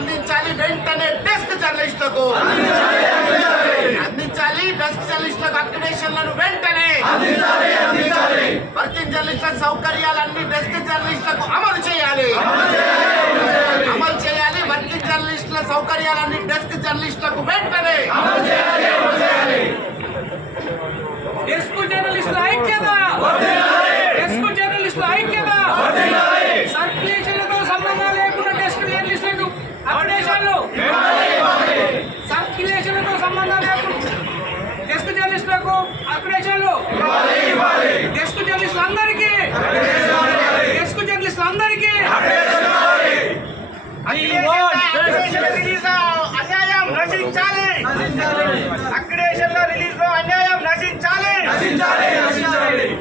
అందించాలి వెంటనే డెస్క్ జర్నలిస్టులకు అందించాలి డెస్క్ జర్నలిస్టులకు అక్రిడేషన్లను వెంటనే వర్కింగ్ జర్నలిస్టుల సౌకర్యాలన్నీ డెస్క్ జర్నలిస్టులకు అమలు చేయాలి వర్కింగ్ జర్నలిస్టుల సౌకర్యాలన్నీ డెస్క్ జర్నలిస్టులకు వెంటనే డెస్క్ జర్నలిస్టుల ఐక్యత డెస్క్ జర్నలిస్టుల ఐక్యత సర్క్యులేషన్లతో సంబంధం లేకుండా డెస్క్ జర్నలిస్టులకు అప్డేషన్లు సర్క్యులేషన్లతో సంబంధం లేకుండా డెస్క్ జర్నలిస్టులకు అప్డేషన్లు డెస్క్ జర్నలిస్టులందరికీ డెస్క్ జర్నలిస్టులందరికీ అన్యాయం నశించాలి అక్రిడేషన్ల రిలీజ్ లో అన్యాయం నశించాలి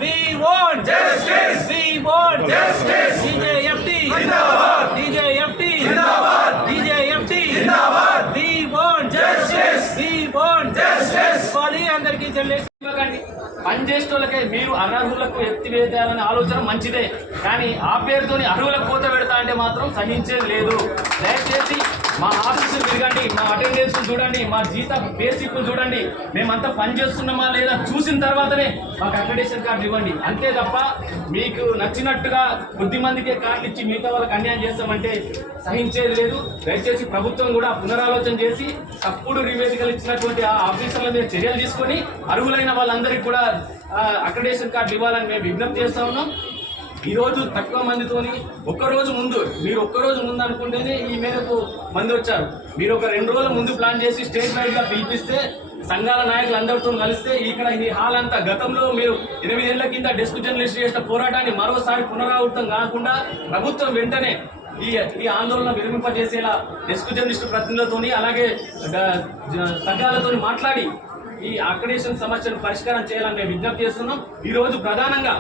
We want justice. We want justice. DJFT Zindabad DJFT Zindabad DJFT Zindabad We want justice. We want justice. వాలి అందరికీ జర్నలిస్ట్ పనిచేసేటోళ్ళకే మీరు అనర్హులకు ఎత్తివేయాలనే ఆలోచన మంచిదే, కానీ ఆ పేరుతోని అర్హులకు కోత పెడతా అంటే మాత్రం సహించేది లేదు. దయచేసి మా ఆఫీసులు తిరగండి, మా అటెండెన్స్ చూడండి, మా జీత బేసిక్లు చూడండి, మేమంతా పని చేస్తున్నామా లేదా చూసిన తర్వాతనే మాకు అక్రిడేషన్ కార్డు ఇవ్వండి. అంతే తప్ప మీకు నచ్చినట్టుగా కొద్దిమందికే కార్డు ఇచ్చి మిగతా వాళ్ళకి అన్యాయం చేస్తామంటే సహించేది లేదు. దయచేసి ప్రభుత్వం కూడా పునరాలోచన చేసి తప్పుడు నివేదికలు ఇచ్చినటువంటి ఆ ఆఫీసర్ల మీద చర్యలు తీసుకొని అర్హులైన వాళ్ళందరికీ కూడా అక్రిడేషన్ కార్డు ఇవ్వాలని మేము విజ్ఞప్తి చేస్తా ఉన్నాం. ఈరోజు తక్కువ మందితోని ఒక్కరోజు ముందు మీరు ఒక్కరోజు ముందు అనుకుంటేనే ఈ మేరకు మంది వచ్చారు. మీరు ఒక 2 రోజుల ముందు ప్లాన్ చేసి స్టేట్ వైడ్గా పిలిపిస్తే సంఘాల నాయకులు అందరితో కలిస్తే ఇక్కడ ఈ హాల్ అంతా గతంలో మీరు 8 ఏళ్ల కింద డెస్క్ జర్నలిస్ట్ చేసిన పోరాటాన్ని మరోసారి పునరావృతం కాకుండా ప్రభుత్వం వెంటనే ఈ ఆందోళన విరమింపజేసేలా డెస్క్ జర్నలిస్టు ప్రతినిధులతోని అలాగే సంఘాలతో మాట్లాడి ఈ అక్రిడేషన్ సమస్యను పరిష్కారం చేయాలని మేము విజ్ఞప్తి చేస్తున్నాం. ఈరోజు ప్రధానంగా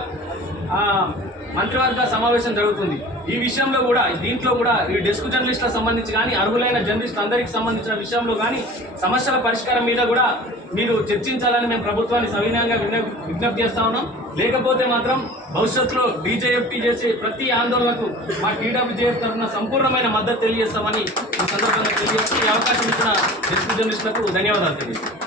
మంత్రివర్గ సమావేశం జరుగుతుంది. ఈ విషయంలో కూడా దీంట్లో కూడా ఈ డెస్క్ జర్నలిస్టులకు సంబంధించి కానీ అర్హులైన జర్నలిస్టులు అందరికీ సంబంధించిన విషయంలో కానీ సమస్యల పరిష్కారం మీద కూడా మీరు చర్చించాలని మేము ప్రభుత్వాన్ని సవినయంగా విజ్ఞప్తి చేస్తా ఉన్నాం. లేకపోతే మాత్రం భవిష్యత్తులో డీజేఎఫ్టీ చేసే ప్రతి ఆందోళనకు మా టీడబ్ల్యూజేఎఫ్ తరఫున సంపూర్ణమైన మద్దతు తెలియజేస్తామని ఈ సందర్భంగా తెలియజేస్తూ ఈ అవకాశం ఇచ్చిన డెస్క్ జర్నలిస్టులకు ధన్యవాదాలు తెలియజేస్తాం.